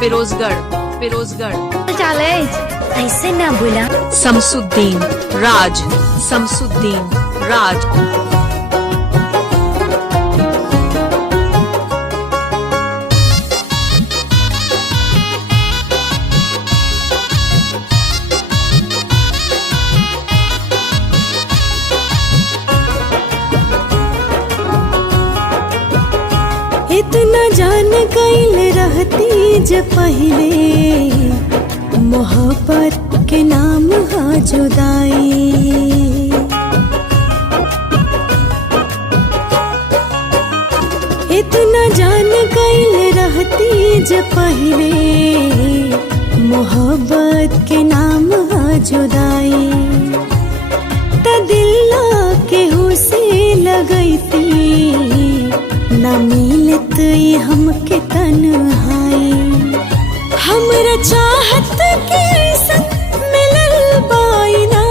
फिरोजगढ़ फिरोजगढ़। चाले ऐसे ना बोला। शमसुद्दीन राज शमसुद्दीन राज। इतना जान गईल रहती ज पहले, मोहब्बत के नाम हा जुदाई। इतना जान गईल रहती ज पहले, मोहब्बत के नाम हा जुदाई। त दिल केहू से लगैती, ना मिलत हमके तन्हाई। हमरा चाहत के संग मिलल बाइना,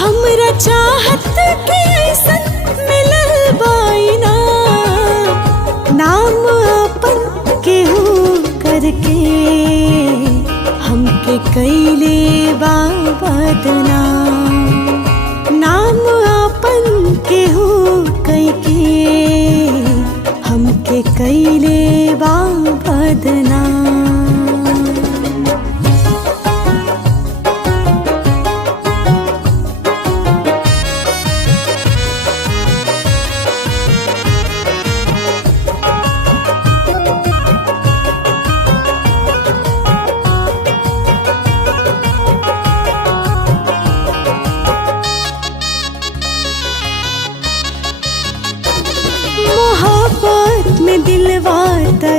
हमरा चाहत के संग मिलल बाइना। नाम अपन केहू करके हमके कैले बा बदनाम। नाम अपन केहू कैके हमके कैले बा बदनाम। मोहब्बत में दिलवा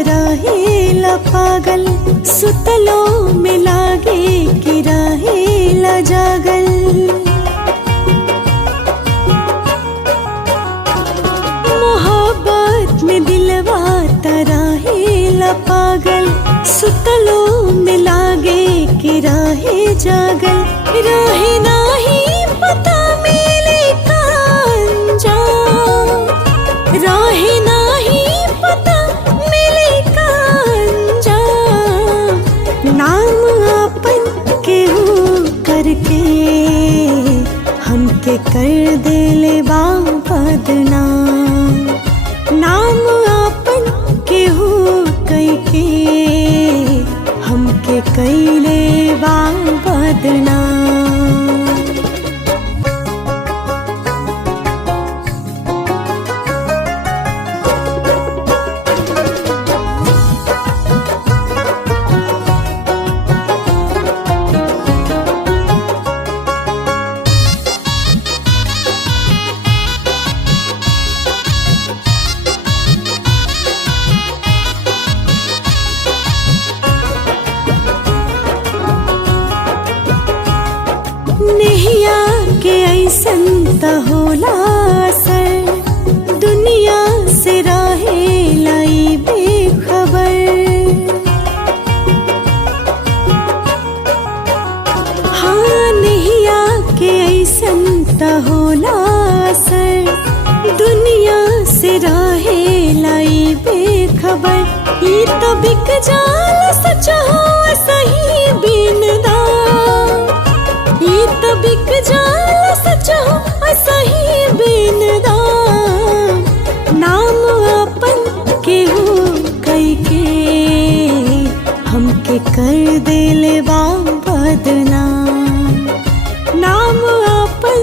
रहेला पागल, सुतलों में लागे कि रहेला जागल। मोहब्बत में दिलवा रहेला पागल, सुतलों में लागे कि रहे जागल। रहे नाही पता मिले कांजाम, रहे नाही पता मिले कांजाम। नाम अपन केहू करके हमके कर देले बा बदनाम। नाम अपन केहू कैके हमके कैले बा बदनाम। नेहिया के ऐसन त होला असर, दुनिया से रहे लाई बेखबर। हाँ नेहिया के ऐसन त होला असर, दुनिया से रहे लाई बेखबर। ई तो बिक जाला सच हो सही बिनदा, तो बिक जाला सच हो सही बिनदा। नाम अपन केहू कैके हमके कर देले बा बदनाम। नाम अपन